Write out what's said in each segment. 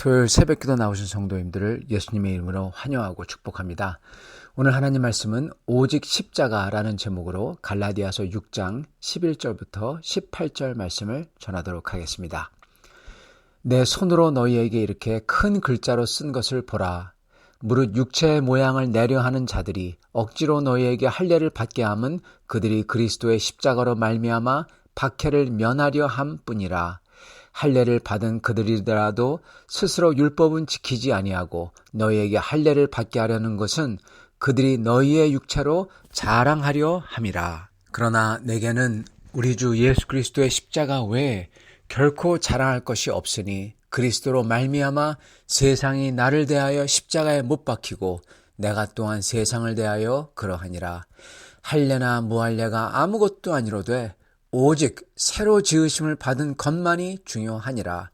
토요일 새벽기도 나오신 성도님들을 예수님의 이름으로 환영하고 축복합니다. 오늘 하나님 말씀은 오직 십자가라는 제목으로 갈라디아서 6장 11절부터 18절 말씀을 전하도록 하겠습니다. 내 손으로 너희에게 이렇게 큰 글자로 쓴 것을 보라. 무릇 육체의 모양을 내려하는 자들이 억지로 너희에게 할례를 받게 함은 그들이 그리스도의 십자가로 말미암아 박해를 면하려 함뿐이라. 할례를 받은 그들이더라도 스스로 율법은 지키지 아니하고 너희에게 할례를 받게 하려는 것은 그들이 너희의 육체로 자랑하려 함이라. 그러나 내게는 우리 주 예수 그리스도의 십자가 외에 결코 자랑할 것이 없으니 그리스도로 말미암아 세상이 나를 대하여 십자가에 못 박히고 내가 또한 세상을 대하여 그러하니라. 할례나 무할례가 아무것도 아니로되 오직 새로 지으심을 받은 것만이 중요하니라.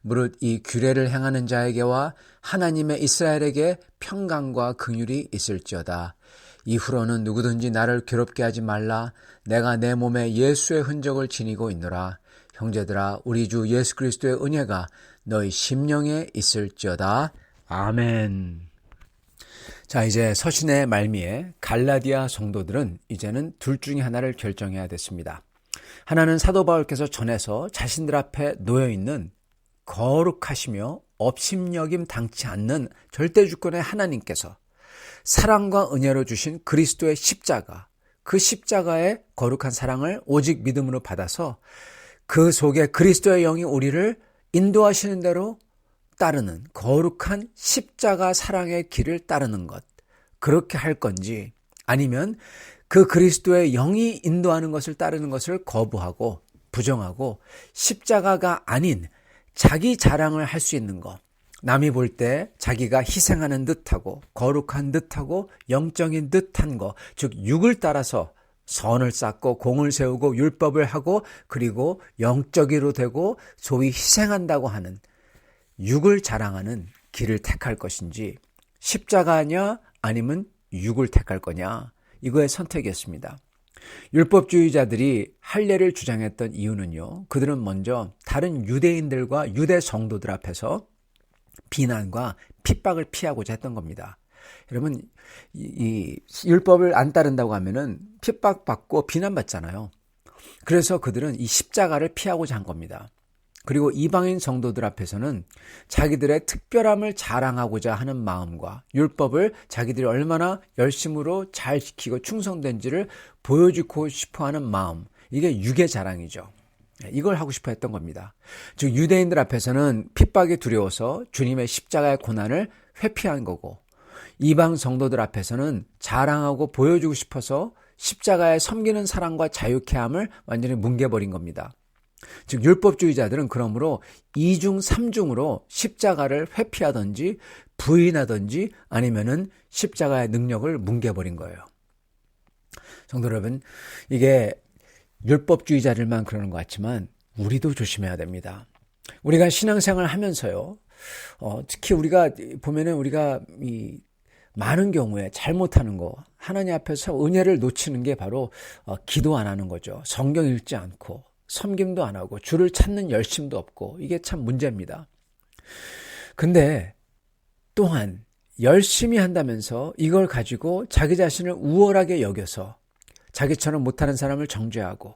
무릇 이 규례를 행하는 자에게와 하나님의 이스라엘에게 평강과 긍휼이 있을지어다. 이후로는 누구든지 나를 괴롭게 하지 말라. 내가 내 몸에 예수의 흔적을 지니고 있노라. 형제들아, 우리 주 예수 그리스도의 은혜가 너희 심령에 있을지어다. 아멘. 자, 이제 서신의 말미에 갈라디아 성도들은 이제는 둘 중에 하나를 결정해야 됐습니다. 하나는 사도 바울께서 전해서 자신들 앞에 놓여있는 거룩하시며 업심여김 당치 않는 절대주권의 하나님께서 사랑과 은혜로 주신 그리스도의 십자가, 그 십자가의 거룩한 사랑을 오직 믿음으로 받아서 그 속에 그리스도의 영이 우리를 인도하시는 대로 따르는 거룩한 십자가 사랑의 길을 따르는 것, 그렇게 할 건지 아니면 그 그리스도의 영이 인도하는 것을 따르는 것을 거부하고 부정하고 십자가가 아닌 자기 자랑을 할 수 있는 것, 남이 볼 때 자기가 희생하는 듯하고 거룩한 듯하고 영적인 듯한 것, 즉 육을 따라서 선을 쌓고 공을 세우고 율법을 하고 그리고 영적으로 되고 소위 희생한다고 하는 육을 자랑하는 길을 택할 것인지, 십자가냐 아니면 육을 택할 거냐, 이거의 선택이었습니다. 율법주의자들이 할례를 주장했던 이유는요, 그들은 먼저 다른 유대인들과 유대 성도들 앞에서 비난과 핍박을 피하고자 했던 겁니다. 여러분, 이 율법을 안 따른다고 하면은 핍박받고 비난받잖아요. 그래서 그들은 이 십자가를 피하고자 한 겁니다. 그리고 이방인 성도들 앞에서는 자기들의 특별함을 자랑하고자 하는 마음과 율법을 자기들이 얼마나 열심으로 잘 지키고 충성된지를 보여주고 싶어하는 마음, 이게 육의 자랑이죠. 이걸 하고 싶어 했던 겁니다. 즉 유대인들 앞에서는 핍박이 두려워서 주님의 십자가의 고난을 회피한 거고, 이방 성도들 앞에서는 자랑하고 보여주고 싶어서 십자가에 섬기는 사랑과 자유케함을 완전히 뭉개버린 겁니다. 즉 율법주의자들은 그러므로 2중 3중으로 십자가를 회피하든지 부인하든지 아니면은 십자가의 능력을 뭉개버린 거예요. 성도 여러분, 이게 율법주의자들만 그러는 것 같지만 우리도 조심해야 됩니다. 우리가 신앙생활을 하면서요, 특히 우리가 보면은 우리가 많은 경우에 잘못하는 거, 하나님 앞에서 은혜를 놓치는 게 바로 기도 안 하는 거죠. 성경 읽지 않고 섬김도 안 하고 주를 찾는 열심도 없고, 이게 참 문제입니다. 근데 또한 열심히 한다면서 이걸 가지고 자기 자신을 우월하게 여겨서 자기처럼 못하는 사람을 정죄하고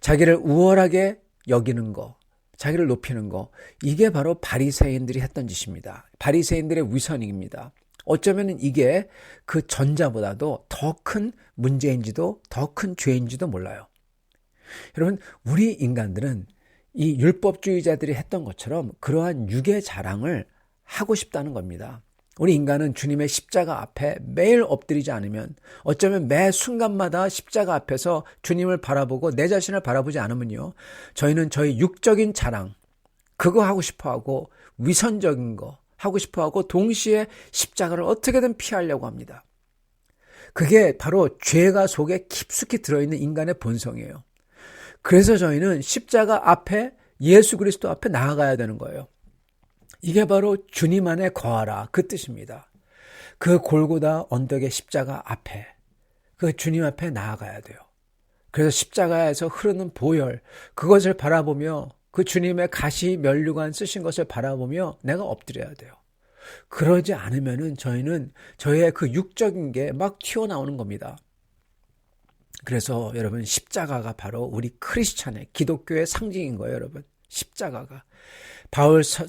자기를 우월하게 여기는 거, 자기를 높이는 거, 이게 바로 바리새인들이 했던 짓입니다. 바리새인들의 위선입니다. 어쩌면 이게 그 전자보다도 더 큰 문제인지도 더 큰 죄인지도 몰라요. 여러분, 우리 인간들은 이 율법주의자들이 했던 것처럼 그러한 육의 자랑을 하고 싶다는 겁니다. 우리 인간은 주님의 십자가 앞에 매일 엎드리지 않으면, 어쩌면 매 순간마다 십자가 앞에서 주님을 바라보고 내 자신을 바라보지 않으면요, 저희는 저희 육적인 자랑, 그거 하고 싶어하고 위선적인 거 하고 싶어하고 동시에 십자가를 어떻게든 피하려고 합니다. 그게 바로 죄가 속에 깊숙이 들어있는 인간의 본성이에요. 그래서 저희는 십자가 앞에, 예수 그리스도 앞에 나아가야 되는 거예요. 이게 바로 주님 안에 거하라, 그 뜻입니다. 그 골고다 언덕의 십자가 앞에, 그 주님 앞에 나아가야 돼요. 그래서 십자가에서 흐르는 보혈, 그것을 바라보며 그 주님의 가시 면류관 쓰신 것을 바라보며 내가 엎드려야 돼요. 그러지 않으면은 저희의 그 육적인 게 막 튀어나오는 겁니다. 그래서 여러분, 십자가가 바로 우리 크리스찬의, 기독교의 상징인 거예요, 여러분. 십자가가.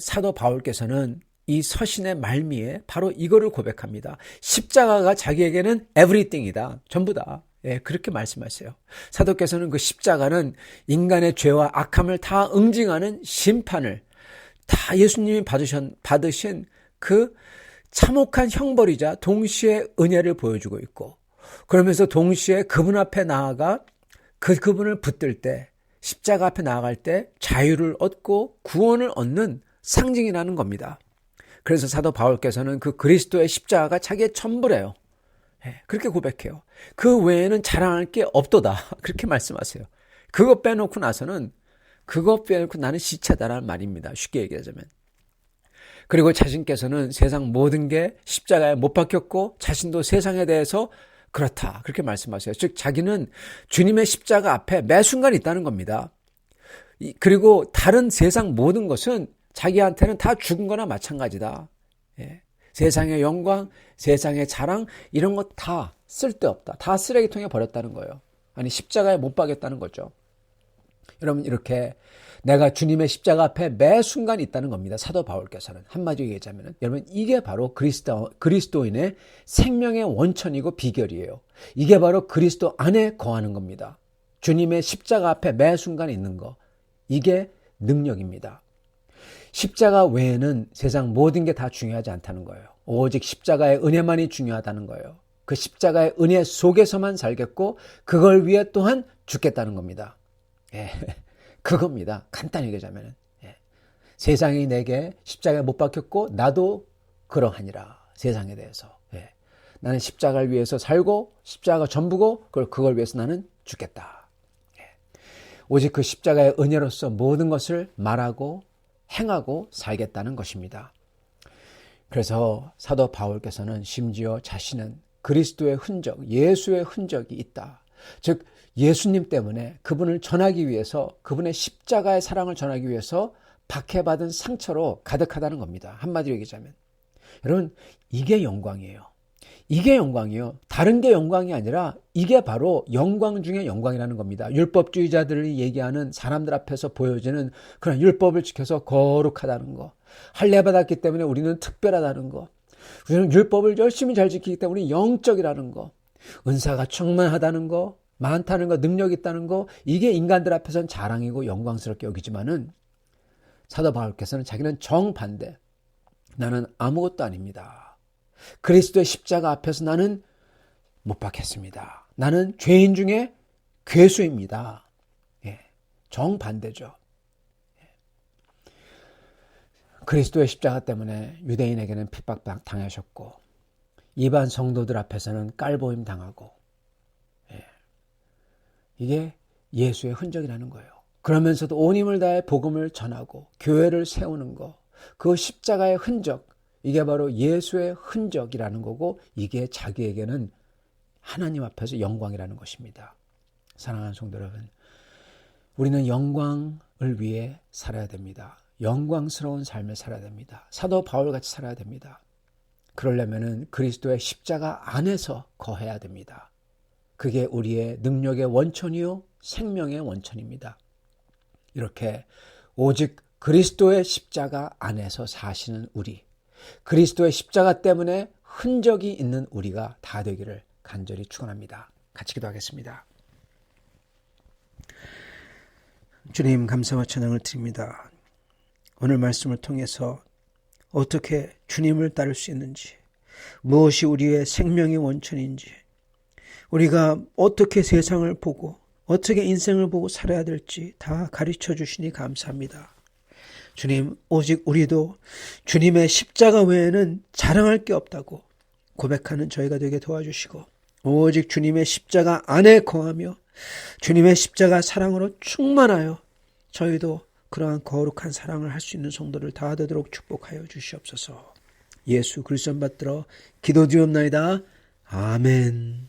사도 바울께서는 이 서신의 말미에 바로 이거를 고백합니다. 십자가가 자기에게는 everything이다. 전부다. 예, 그렇게 말씀하세요. 사도께서는 그 십자가는 인간의 죄와 악함을 다 응징하는 심판을 다 예수님이 받으신 그 참혹한 형벌이자 동시에 은혜를 보여주고 있고, 그러면서 동시에 그분 앞에 나아가 그분을 붙들 때, 십자가 앞에 나아갈 때 자유를 얻고 구원을 얻는 상징이라는 겁니다. 그래서 사도 바울께서는 그 그리스도의 십자가가 자기의 전부래요. 그렇게 고백해요. 그 외에는 자랑할 게 없도다. 그렇게 말씀하세요. 그거 빼놓고 나는 시체다라는 말입니다. 쉽게 얘기하자면. 그리고 자신께서는 세상 모든 게 십자가에 못 박혔고 자신도 세상에 대해서 그렇다. 그렇게 말씀하세요. 즉 자기는 주님의 십자가 앞에 매 순간 있다는 겁니다. 그리고 다른 세상 모든 것은 자기한테는 다 죽은 거나 마찬가지다. 예. 세상의 영광, 세상의 자랑 이런 거 다 쓸데없다. 다 쓰레기통에 버렸다는 거예요. 아니 십자가에 못 박였다는 거죠. 여러분 이렇게 내가 주님의 십자가 앞에 매 순간 있다는 겁니다. 사도 바울께서는 한마디로 얘기하자면 여러분 이게 바로 그리스도인의 생명의 원천이고 비결이에요. 이게 바로 그리스도 안에 거하는 겁니다. 주님의 십자가 앞에 매 순간 있는 거. 이게 능력입니다. 십자가 외에는 세상 모든 게 다 중요하지 않다는 거예요. 오직 십자가의 은혜만이 중요하다는 거예요. 그 십자가의 은혜 속에서만 살겠고 그걸 위해 또한 죽겠다는 겁니다. 예, 그겁니다. 간단히 얘기하자면 세상이 내게 십자가에 못 박혔고 나도 그러하니라. 세상에 대해서. 나는 십자가를 위해서 살고 십자가가 전부고 그걸 위해서 나는 죽겠다. 오직 그 십자가의 은혜로서 모든 것을 말하고 행하고 살겠다는 것입니다. 그래서 사도 바울께서는 심지어 자신은 그리스도의 흔적, 예수의 흔적이 있다. 즉 예수님 때문에 그분을 전하기 위해서, 그분의 십자가의 사랑을 전하기 위해서 박해받은 상처로 가득하다는 겁니다. 한마디로 얘기하자면. 여러분 이게 영광이에요. 이게 영광이요. 다른 게 영광이 아니라 이게 바로 영광 중에 영광이라는 겁니다. 율법주의자들이 얘기하는 사람들 앞에서 보여지는 그런 율법을 지켜서 거룩하다는 거. 할례받았기 때문에 우리는 특별하다는 거. 우리는 율법을 열심히 잘 지키기 때문에 우리는 영적이라는 거. 은사가 충만하다는 거, 많다는 거, 능력 있다는 거. 이게 인간들 앞에서는 자랑이고 영광스럽게 여기지만은 사도 바울께서는 자기는 정반대. 나는 아무것도 아닙니다. 그리스도의 십자가 앞에서 나는 못 박혔습니다. 나는 죄인 중에 괴수입니다. 정반대죠. 그리스도의 십자가 때문에 유대인에게는 핍박 당하셨고 이반 성도들 앞에서는 깔보임 당하고 이게 예수의 흔적이라는 거예요. 그러면서도 온 힘을 다해 복음을 전하고 교회를 세우는 거, 그 십자가의 흔적, 이게 바로 예수의 흔적이라는 거고 이게 자기에게는 하나님 앞에서 영광이라는 것입니다. 사랑하는 성도 여러분, 우리는 영광을 위해 살아야 됩니다. 영광스러운 삶을 살아야 됩니다. 사도 바울같이 살아야 됩니다. 그러려면 그리스도의 십자가 안에서 거해야 됩니다. 그게 우리의 능력의 원천이요 생명의 원천입니다. 이렇게 오직 그리스도의 십자가 안에서 사시는 우리, 그리스도의 십자가 때문에 흔적이 있는 우리가 다 되기를 간절히 축원합니다. 같이 기도하겠습니다. 주님 감사와 찬양을 드립니다. 오늘 말씀을 통해서 어떻게 주님을 따를 수 있는지, 무엇이 우리의 생명의 원천인지, 우리가 어떻게 세상을 보고 어떻게 인생을 보고 살아야 될지 다 가르쳐 주시니 감사합니다. 주님, 오직 우리도 주님의 십자가 외에는 자랑할 게 없다고 고백하는 저희가 되게 도와주시고 오직 주님의 십자가 안에 거하며 주님의 십자가 사랑으로 충만하여 저희도 그러한 거룩한 사랑을 할 수 있는 성도를 다 되도록 축복하여 주시옵소서. 예수 그리스도 받들어 기도드리옵나이다. 아멘.